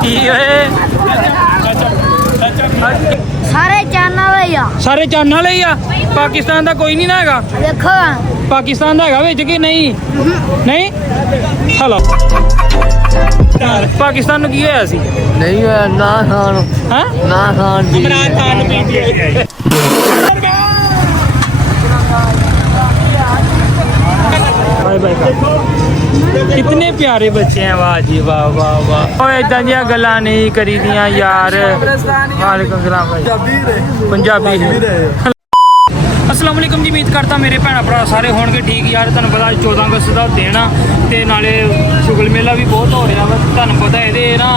ਕੀ ਓਏ ਸਾਰੇ ਚੈਨਲ ਲਈ ਆ ਸਾਰੇ ਚਾਨਾਂ ਲਈ ਆ। ਪਾਕਿਸਤਾਨ ਦਾ ਕੋਈ ਨਹੀਂ ਨਾ ਹੈਗਾ। ਦੇਖੋ ਪਾਕਿਸਤਾਨ ਦਾ ਹੈਗਾ ਵਿੱਚ ਕਿ ਨਹੀਂ? ਨਹੀਂ ਹਲੋ ਪਾਕਿਸਤਾਨ ਨੂੰ ਕੀ ਹੋਇਆ ਸੀ? ਨਹੀਂ ਹੋਇਆ ਨਾ ਖਾਣ ਹਾਂ ਨਾ ਖਾਣ ਦੀ ਇਮਰਾਨ ਖਾਨ ਨੂੰ ਪੀਟੀਆਈ बाय बाय कितने प्यारे बच्चे हैं। वाह जी वाह वाह वाह। ओए इदां दी गल्लां नहीं करी दियां यार। वालेकुम सलाम भाई पंजाबी अस्सलाम वालेकुम जी। उम्मीद करता मेरे भैन भरा सारे होणगे ठीक यार। तुहानूं पता 14 अगस्त का दिन आ ते नाले शुगल मेला भी बहुत हो रहा वा। तुहानूं पता ये ना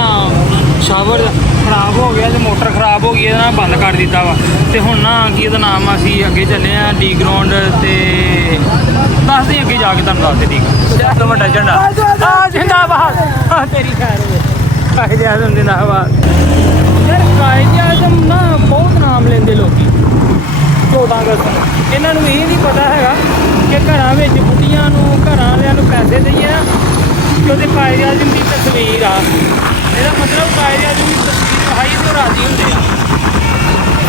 शावर खराब हो गया तो मोटर खराब हो गई ना बंद कर दिता वा। तो हुण ना की इहदा नाम असीं अगे चले आ डी ग्राउंड ते दस दिन अगे जाके तुहानूं दसदे ठीक है। वड्डा झंडा जिंदाबाद तेरी खैर होवे। कायदे आज़म जिंदाबाद। यार कायदे आज़म ना बहुत नाम लेंदे लोकी 14 अगस्त ਨੂੰ। ਇਹਨਾਂ ਨੂੰ ਇਹ ਨਹੀਂ ਪਤਾ ਹੈਗਾ ਕਿ ਘਰਾਂ ਵਿੱਚ ਬੁੱਢੀਆਂ ਨੂੰ ਘਰਾਂ ਵਾਲਿਆਂ ਨੂੰ ਪੈਸੇ ਦਈਏ ਨਾ ਕਿ ਉਹਦੇ ਕਾਇਦੇ ਆਜ਼ਮ ਦੀ ਤਸਵੀਰ ਆ। ਇਹਦਾ ਮਤਲਬ ਕਾਇਦੇ ਆਜ਼ਮ ਦੀ ਤਸਵੀਰ ਵਿਖਾਈ ਤੇ ਰਾਜ਼ੀ ਹੁੰਦੇ ਆ।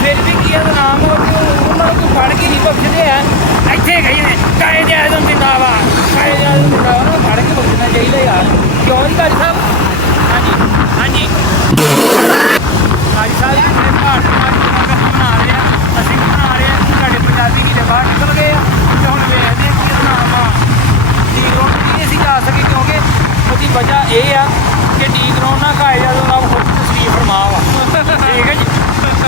ਫਿਰ ਵੀ ਕੀ ਇਹਦਾ ਨਾਮ ਉਹਨਾਂ ਨੂੰ ਫੜ ਕੇ ਨਹੀਂ ਬਖਸ਼ਦੇ ਆ। ਇੱਥੇ ਗਈ ਨੇ ਕਾਇਦੇ ਆਜ਼ਮ ਜਿੰਦਾਬਾਦ ਕਾਇਦੇ ਆਜ਼ਮ ਜਿੰਦਾਬਾਦ। ਉਹਨਾਂ ਨੂੰ ਫੜ ਕੇ ਬਖਸ਼ਣਾ ਚਾਹੀਦਾ ਯਾਰ। ਕਿਉਂ ਨਹੀਂ ਕਾਜੀ ਸਾਹਿਬ? ਹਾਂਜੀ ਹਾਂਜੀ ਕਾਜੀ ਸਾਹਿਬ ਭਾਰਤ ਮਾਤਾ ਮਨਾ ਰਹੇ ਆ। ਅਸੀਂ ਵੀ ਬਣਾ ਰਹੇ ਹਾਂ। ਸਾਡੇ ਪੰਜਾਬੀ ਕੀ ਬਾਹਰ ਨਿਕਲ ਗਏ ਆ ਤੇ ਹੁਣ ਵੇਖਦੇ ਹਾਂ ਕੀ ਨਾਮ ਆ। ਡੀ ਗਰਾਊਂਡ ਨਹੀਂ ਅਸੀਂ ਜਾ ਸਕੇ ਕਿਉਂਕਿ ਉਹਦੀ ਵਜ੍ਹਾ ਇਹ ਆ ਕਿ ਡੀ ਗਰਾਊਂਡ ਨਾਲ ਕਾਇਦੇ ਆਜ਼ਮ ਦਾ ਖੁਦ ਤਸਵੀਰ ਫਰਮਾ ਵਾ। ਠੀਕ ਹੈ ਜੀ।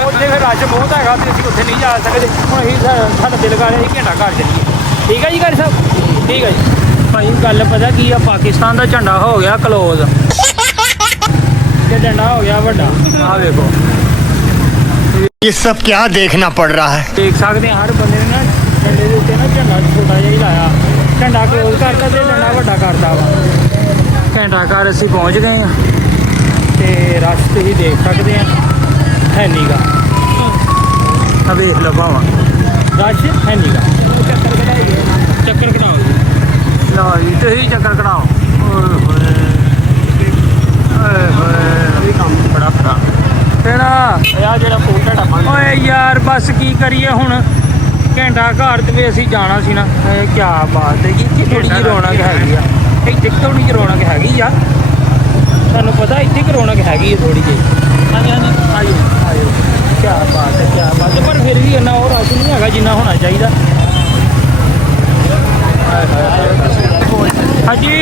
ਉੱਥੇ ਫਿਰ ਰਸ਼ ਬਹੁਤ ਹੈਗਾ ਤੇ ਅਸੀਂ ਉੱਥੇ ਨਹੀਂ ਜਾ ਸਕਦੇ। ਹੁਣ ਅਸੀਂ ਸਾਡਾ ਦਿਲ ਕਰ ਰਿਹਾ ਸੀ ਘੰਟਾ ਘਰ ਚੱਲੀਏ। ਠੀਕ ਹੈ ਜੀ ਘਰ ਸਾਹਿਬ? ਠੀਕ ਹੈ ਜੀ ਭਾਈ। ਗੱਲ ਪਤਾ ਕੀ ਆ ਪਾਕਿਸਤਾਨ ਦਾ ਝੰਡਾ ਹੋ ਗਿਆ ਕਲੋਜ਼ ਤੇ ਡੰਡਾ ਹੋ ਗਿਆ ਵੱਡਾ। ਆਹ ਵੇਖੋ ये सब क्या देखना पड़ रहा है। देख सकते हैं हर बंदे ने ना झंडे के उत्ते ना झंडा छोटा जिहा ही लाया। झंडा क्लोज करता तो डंडा वड्डा करता वा। घंटा घर असीं पहुँच गए हैं ते रश तुसीं देख सकते हैं है नी गा। वेख लो भावां रश है नी गा। चक्कर कढ़ाओ लो जी तुसीं चक्कर कढ़ाओ। बड़ा बड़ा ਓਏ ਯਾਰ ਬਸ ਕੀ ਕਰੀਏ ਹੁਣ। ਘੰਟਾ ਘਰ ਤੇ ਵੀ ਅਸੀਂ ਜਾਣਾ ਸੀ ਨਾ। ਕੀ ਬਾਤ ਹੈ। ਇੱਥੇ ਥੋੜੀ ਜਿਹੀ ਰੌਣਕ ਹੈਗੀ ਆ। ਇੱਥੇ ਥੋੜੀ ਜਿਹੀ ਰੌਣਕ ਹੈਗੀ ਆ। ਤੁਹਾਨੂੰ ਪਤਾ ਇੱਥੇ ਕਿ ਰੌਣਕ ਹੈਗੀ ਹੈ ਥੋੜੀ ਜਿਹੀ। ਹਾਂਜੀ ਹਾਂਜੀ ਆਇਓ ਆਇਓ। ਕੀ ਬਾਤ ਹੈ ਕੀ ਬਾਤ ਹੈ। ਪਰ ਫਿਰ ਵੀ ਇੰਨਾ ਉਹ ਰਸ਼ ਨਹੀਂ ਹੈਗਾ ਜਿੰਨਾ ਹੋਣਾ ਚਾਹੀਦਾ। ਹਾਂਜੀ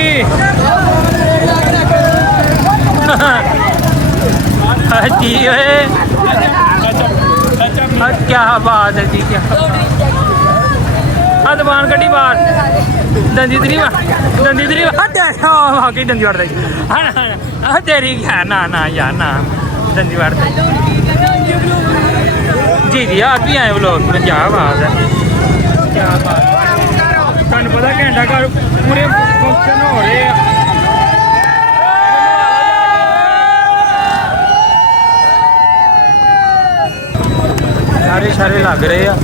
जी ओए क्या बात है जी। क्या दुकान कड्डी बाहर दंदी तरी वाकई दंदी वड़ता तेरी क्या ना ना यार ना दंदी वड़ता जी जी आप भी आए लोग। क्या बात है क्या बात है। तुहानूं पता घंटा घर पूरे फंक्शन हो रहे हैं। सारे सारे लग रहे हैं।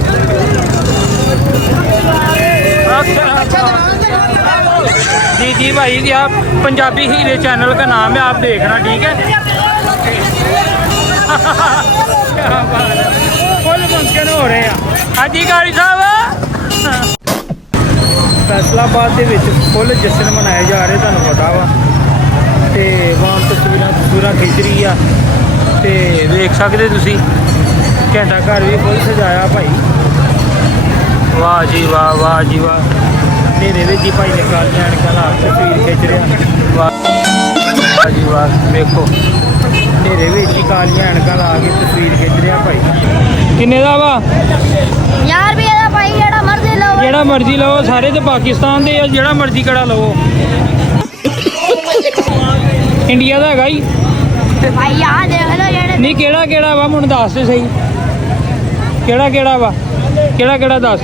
जी जी भाई जी आप पंजाबी हीरे चैनल का नाम है आप देखना ठीक है। फुल फंक्शन हो रहे हैं। हाँ जी कारी साहब फैसलाबाद के फुल जश्न मनाए जा रहे तुहानूं पता वा। ते वाम तस्वीर खिंच रही आ ते देख सकते तुसीं। घंटा घर भी फुल सजाया भाई। वाह जी वाह वाह जी वाह। नेरे में जी भाई ने कालियां ऐनकां ला के तस्वीर खिंच रहा। वाह जी वाह देखो नेरे में जी कालियां ऐनकां ला के तस्वीर खिंच रहा भाई। किन्ने दा वा? 50 रुपए दा भाई। जेड़ा मर्जी लो सारे तो पाकिस्तान दे। जेड़ा मर्जी कड़ा लो इंडिया दा हैगा ही भाई। आ देख लो जेड़े नहीं केड़ा केड़ा वा मुझे दस तो सही। केड़ा केड़ा वा केड़ा केड़ा दस।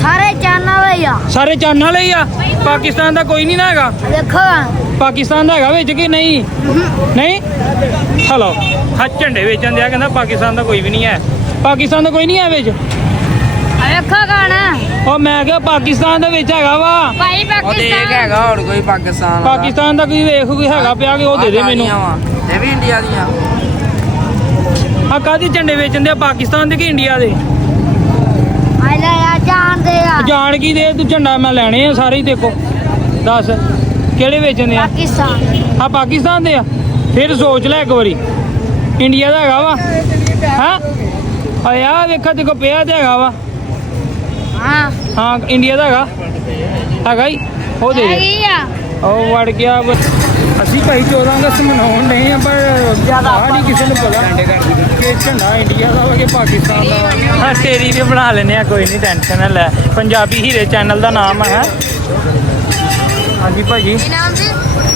सारे चैनल ਲਈ ਆ। सारे चाना ਲਈ आ। पाकिस्तान का कोई नहीं ना हैगा। देखो पाकिस्तान का हैगा विच कि नहीं? नहीं हलो हाँ झंडे वेचन दिया कहता पाकिस्तान का कोई भी नहीं है। पाकिस्तान का कोई नहीं है विच। ਵੇਖੋ ਗਾਣਾ ਉਹ ਮੈਂ ਕਿਹਾ ਪਾਕਿਸਤਾਨ ਦੇ ਵਿੱਚ ਹੈਗਾ ਵਾ ਭਾਈ ਪਾਕਿਸਤਾਨ ਹੋਰ ਕੋਈ ਪਾਕਿਸਤਾਨ ਪਾਕਿਸਤਾਨ ਦਾ ਕੋਈ ਵੇਖ ਕੋਈ ਹੈਗਾ ਪਿਆ ਕਿ ਉਹ ਦੇ ਦੇ ਮੈਨੂੰ ਇਹ ਵੀ ਇੰਡੀਆ ਦੀਆਂ ਆ ਕਾਹਦੇ ਝੰਡੇ ਵੇਚਣ ਦੇ ਆ, ਪਾਕਿਸਤਾਨ ਦੇ ਕਿ ਇੰਡੀਆ ਦੇ? ਆ ਲੈ ਆ ਜਾਣਦੇ ਆ ਜਾਣ ਕੀ ਦੇ ਤੂੰ ਝੰਡਾ ਮੈਂ ਲੈਣੇ ਆ ਸਾਰੇ ਹੀ ਦੇਖੋ ਦੱਸ ਕਿਹੜੇ ਵੇਚਣ ਦੇ ਆ? ਪਾਕਿਸਤਾਨ ਆ ਪਾਕਿਸਤਾਨ ਦੇ ਆ ਫਿਰ ਸੋਚ ਲੈ ਇੱਕ ਵਾਰੀ ਇੰਡੀਆ ਦਾ ਹੈਗਾ ਵਾ ਹਾਂ ਆ ਵੇਖਾ ਦੇਖੋ ਪਿਆ ਤੇ ਹੈਗਾ ਵਾ ਹਾਂ ਹਾਂ ਇੰਡੀਆ ਦਾ ਹੈਗਾ ਹੀ ਉਹ ਦੇ ਦੇ ਹੈਗੀ ਆ ਉਹ ਵੜ ਗਿਆ ਅਸੀਂ ਭਾਈ 14 ਅਗਸਤ ਮਨਾਉਣ ਨਹੀਂ ਆ ਪਰ ਜ਼ਿਆਦਾ ਨਹੀਂ ਕਿਸੇ ਨੂੰ ਪਤਾ ਕਿ ਝੰਡਾ ਇੰਡੀਆ ਦਾ ਵਾ ਕਿ ਪਾਕਿਸਤਾਨ ਦਾ ਵਾ। ਹਾਂ ਤੇਰੀ ਵੀ ਬਣਾ ਲੈਨੇ ਆ ਕੋਈ ਨਹੀਂ ਟੈਨਸ਼ਨ ਨਾ ਲੈ ਪੰਜਾਬੀ ਹੀਰੇ ਚੈਨਲ ਦਾ ਨਾਮ ਹੈ ਹਾਂਜੀ ਭਾਜੀ ਕੀ ਨਾਮ ਸੀ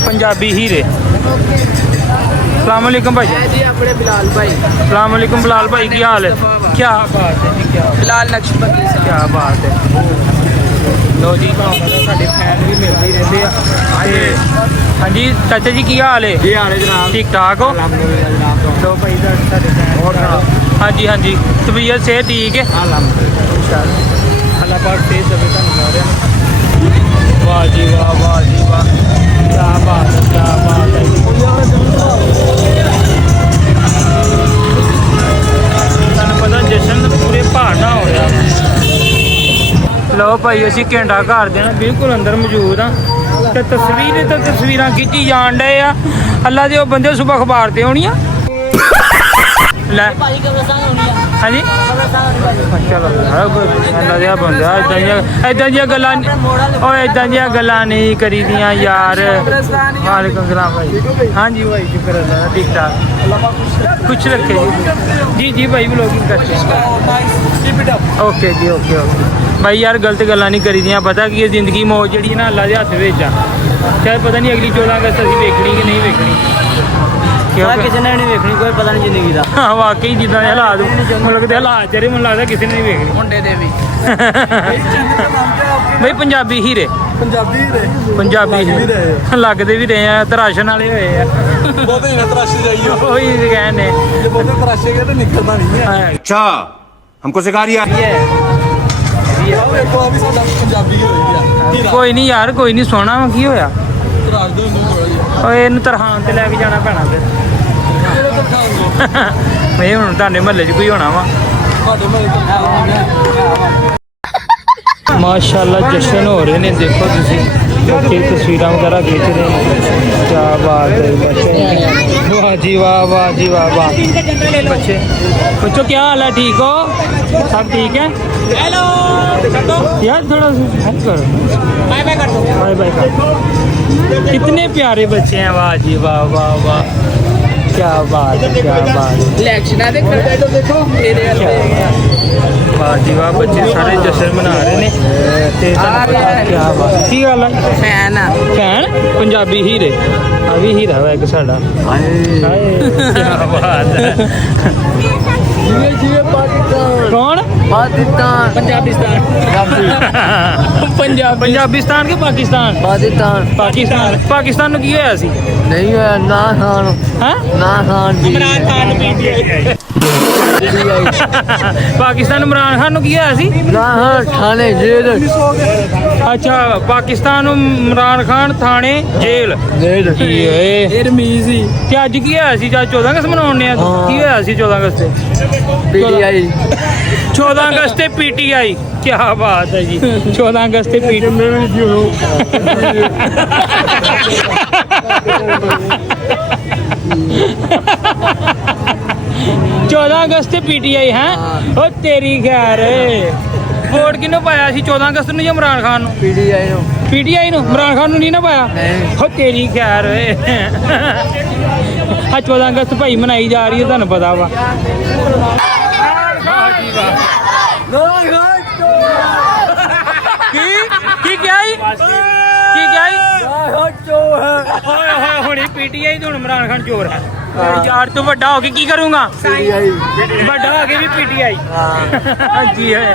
ਪੰਜਾਬੀ ਹੀਰੇ अस्सलाम वालेकुम भाई जी अपने बिलाल भाई अस्सलाम वालेकुम बिलाल भाई की हाल है क्या बात है जी क्या बिलाल लक्ष्मण क्या बात है ਲੋ ਜੀ ਤੁਹਾਨੂੰ ਸਾਡੇ ਫੈਨ ਵੀ ਮਿਲਦੇ ਹੀ ਰਹਿੰਦੇ ਆ ਤੇ ਹਾਂਜੀ ਚਾਚਾ ਜੀ ਕੀ ਹਾਲ ਹੈ ਕੀ ਹਾਲ ਹੈ ਜਨਾਬ? ਠੀਕ ਠਾਕ ਹੋ ਅਲਹਮਦੁਲਿਲਾ ਜਨਾਬ। ਲੋ ਭਾਈ ਸਾਡੇ ਫੈਨ ਹੋਰ ਸੁਣਾਓ? ਹਾਂਜੀ ਹਾਂਜੀ ਤਬੀਅਤ ਸਿਹਤ ਠੀਕ ਹੈ ਅਲਹਮਦੁਲਿਲਾ। ਅੱਲਾਹ ਪਾਕ ਸਿਹਤ ਦੇਵੇ ਤੁਹਾਨੂੰ ਸਾਰਿਆਂ ਨੂੰ। ਵਾਹ ਜੀ ਵਾਹ ਜੀ ਵਾਹ ਕੀ ਬਾਤ ਹੈ ਕੀ ਬਾਤ ਹੈ ਤੁਹਾਨੂੰ ਪਤਾ ਜਸ਼ਨ ਪੂਰੇ ਪਹਾੜ ਨਾਲ ਹੋ ਰਿਹਾ ਲਓ ਭਾਈ ਅਸੀਂ ਘੰਟਾ ਘਰ ਦੇ ਨਾਲ ਬਿਲਕੁਲ ਅੰਦਰ ਮੌਜੂਦ ਆ ਤੇ ਤਸਵੀਰਾਂ ਖਿੱਚੀ ਜਾਣ ਡਏ ਆ ਅੱਲਾ ਦੇ ਉਹ ਬੰਦੇ ਸੁਬਹ ਅਖਬਾਰ ਤੇ ਆਉਣੀ ਆ ਲੈ ਹਾਂਜੀ ਚਲੋ ਅੱਲਾ ਦੇ ਬੰਦਾ ਇਦਾਂ ਦੀਆਂ ਗੱਲਾਂ ਓਏ ਇਦਾਂ ਦੀਆਂ ਗੱਲਾਂ ਨਹੀਂ ਕਰੀਦੀਆਂ ਯਾਰ ਵਾਲੇਕੁਮ ਸਲਾਮ ਭਾਈ ਹਾਂਜੀ ਭਾਈ ਸ਼ੁਕਰ ਅੱਲਾ ਠੀਕ ਠਾਕ ਕੁਛ ਰੱਖੇ ਜੀ ਜੀ ਭਾਈ ਵਲੋਗਿੰਗ करते हैं ओके जी ओके भाई यार गलत गल्लां नहीं करी दियां पता कि जिंदगी मौज ਜਿਹੜੀ ਨਾ ਅੱਲਾ ਦੇ ਹੱਥ ਵਿੱਚ ਆ ਸ਼ਾਇਦ ਪਤਾ ਨਹੀਂ ਅਗਲੀ 14 ਅਗਸਤ ਅਸੀਂ ਵੇਖਣੀ ਕਿ ਨਹੀਂ ਵੇਖਣੀ ਕਿਉਂ ਕਿਸੇ ਨੇ ਨਹੀਂ ਵੇਖਣੀ ਕੋਈ ਪਤਾ ਨਹੀਂ ਜ਼ਿੰਦਗੀ ਦਾ ਹਾਂ ਵਾਕਈ ਜਿੱਦਾਂ ਦੇ ਹਾਲਾਤ ਮੁਲਕ ਦੇ ਹਾਲਾਤ ਜਿਹੜੇ ਮੈਨੂੰ ਲੱਗਦਾ ਕਿਸੇ ਨੇ ਨਹੀਂ ਵੇਖਣੀ ਮੁੰਡੇ ਦੇ ਵੀ ਬਈ ਪੰਜਾਬੀ ਹੀਰੇ ਪੰਜਾਬੀ ਹੀਰੇ ਲੱਗਦੇ ਵੀ ਰਹੇ ਆ ਤਰਾਸ਼ਣ ਵਾਲੇ ਹੋਏ ਆ ਬਹੁਤੇ ਹੀ ਨਾ ਤਰਾਸ਼ੀ ਜਾਈਓ ਉਹੀ ਕਹਿੰਦੇ ਜੇ ਬਹੁਤੇ ਤਰਾਸ਼ੇਗੇ ਤਾਂ ਨਿਕਲਦਾ ਨਹੀਂ ਹੈ अच्छा हमको सिखा रिया ਆਹ ਵੇਖੋ ਆ ਵੀ ਸਾਡਾ ਪੰਜਾਬੀ ਹੋ ਰਹੀ ਆ ਹੀਰਾ ਕੋਈ ਨਹੀਂ ਯਾਰ ਕੋਈ ਨਹੀਂ ਸੋਹਣਾ ਵਾ ਕੀ ਹੋਇਆ ਤਰਾਸ਼ ਦੋ ਨੂੰ ਥੋੜਾ ਜਿਹਾ ਓਏ ਇਹਨੂੰ ਤਰਹਾਨ ਤੇ ਲੈ ਕੇ ਜਾਣਾ ਪੈਣਾ ਫਿਰ ਕਿਹੜਾ ਤਾਂ ਖਾਉਂਗਾ ਇਹ ਹੁਣ ਤੁਹਾਡੇ ਮਹੱਲੇ 'ਚ ਕੋਈ ਹੋਣਾ ਵਾ ਤੁਹਾਡੇ ਮਹੱਲੇ ਤੋਂ ਮਾਸ਼ਾਅੱਲਾ ਜਸ਼ਨ ਹੋ ਰਹੇ ਨੇ ਦੇਖੋ ਤੁਸੀਂ ਬੱਚੇ ਤਸਵੀਰਾਂ ਵਗੈਰਾ ਖਿੱਚ ਰਹੇ ਨੇ ਕੀ ਬਾਤ ਹੈ ਬੱਚੇ ਵਾਹ ਜੀ ਵਾਹ ਜੀ ਵਾਹ बच्चे बच्चों क्या हाल है ठीक हो सब ठीक है हेलो यार थोड़ा हेल्प करो बाय बाय कर दो बाय कर दो कितने प्यारे बच्चे हैं वाह जी वाह क्या बात है ਇਲੈਕਸ਼ਨਾਂ ਦੇ ਖੜੇ ਦੇਖੋ ਮੇਰੇ ਵਾਹ ਜੀ ਵਾਹ ਬੱਚੇ ਸਾਰੇ ਜਸ਼ਨ ਮਨਾ ਰਹੇ ਨੇ ਤੇ ਤੁਹਾਨੂੰ ਪਤਾ ਕੀ ਬਾਤ ਕੀ ਗੱਲ ਹੈ ਫੈਨ ਆ ਭੈਣ ਪੰਜਾਬੀ ਹੀਰੇ ਆ ਵੀ ਹੀਰਾ ਵਾ ਇੱਕ ਸਾਡਾ ਹਾਏ ਕੀ ਬਾਤ ਹੈ ਕੌਣ ਪਾਕਿਸਤਾਨ ਪੰਜਾਬੀਸਤਾਨ ਕਿ ਪਾਕਿਸਤਾਨ ਪਾਕਿਸਤਾਨ ਨੂੰ ਕੀ ਹੋਇਆ ਸੀ ਨਹੀਂ ਹੋਇਆ ਨਾ ਖਾਨ ਹਾਂ ਨਾ ਖਾਨ ਜੀ ਇਮਰਾਨ ਖਾਨ ਨੂੰ ਪੀਟੀਆਈ ਪਾਕਿਸਤਾਨ ਇਮਰਾਨ ਖਾਨ ਨੂੰ ਕੀ ਹੋਇਆ ਸੀ ਨਾ ਹਾਂ ਥਾਣੇ ਜੇਲ੍ਹ ਅੱਛਾ ਪਾਕਿਸਤਾਨ ਨੂੰ ਇਮਰਾਨ ਖਾਨ ਥਾਣੇ ਜੇਲ੍ਹ ਕੀ ਓਏ ਇਹ ਰਮੀਜ਼ ਹੀ ਤੇ ਅੱਜ ਕੀ ਹੋਇਆ ਸੀ ਜਦ 14 ਅਗਸਤ ਮਨਾਉਣੇ ਆ ਕੀ ਹੋਇਆ ਸੀ 14 ਅਗਸਤ ਤੇ ਪੀਟੀਆਈ 14 ਅਗਸਤ ਤੇ ਪੀਟੀਆਈ ਕੀ ਬਾਤ ਹੈ ਜੀ 14 ਅਗਸਤ ਤੇ चौदह अगस्त पीटीआई है ओ तेरी खैर वोट किन्नू पाया सी 14 अगस्त ਨੂੰ ਜਾਂ ਇਮਰਾਨ ਖਾਨ ਨੂੰ ਪੀਟੀਆਈ ਨੂੰ ਇਮਰਾਨ ਖਾਨ ਨੂੰ ਨਹੀਂ ਨਾ ਪਾਇਆ ਹੋ ਤੇਰੀ ਖੈਰ ਆ 14 ਅਗਸਤ ਭਾਈ ਮਨਾਈ ਜਾ ਰਹੀ ਹੈ ਤੁਹਾਨੂੰ ਪਤਾ ਵਾ ਕੀ ਕਿਹਾ ਹੋਏ ਹੁਣੀ ਪੀਟੀਆਈ ਤੇ ਹੁਣ ਇਮਰਾਨ ਖਾਨ ਚੋਰ ਹੈ ਯਾਰ ਤੂੰ ਵੱਡਾ ਹੋ ਕੇ ਕੀ ਕਰੂੰਗਾ ਵੱਡਾ ਹੋ ਕੇ ਵੀ ਪੀਟੀਆਈ ਹਾਂਜੀ ਹੈ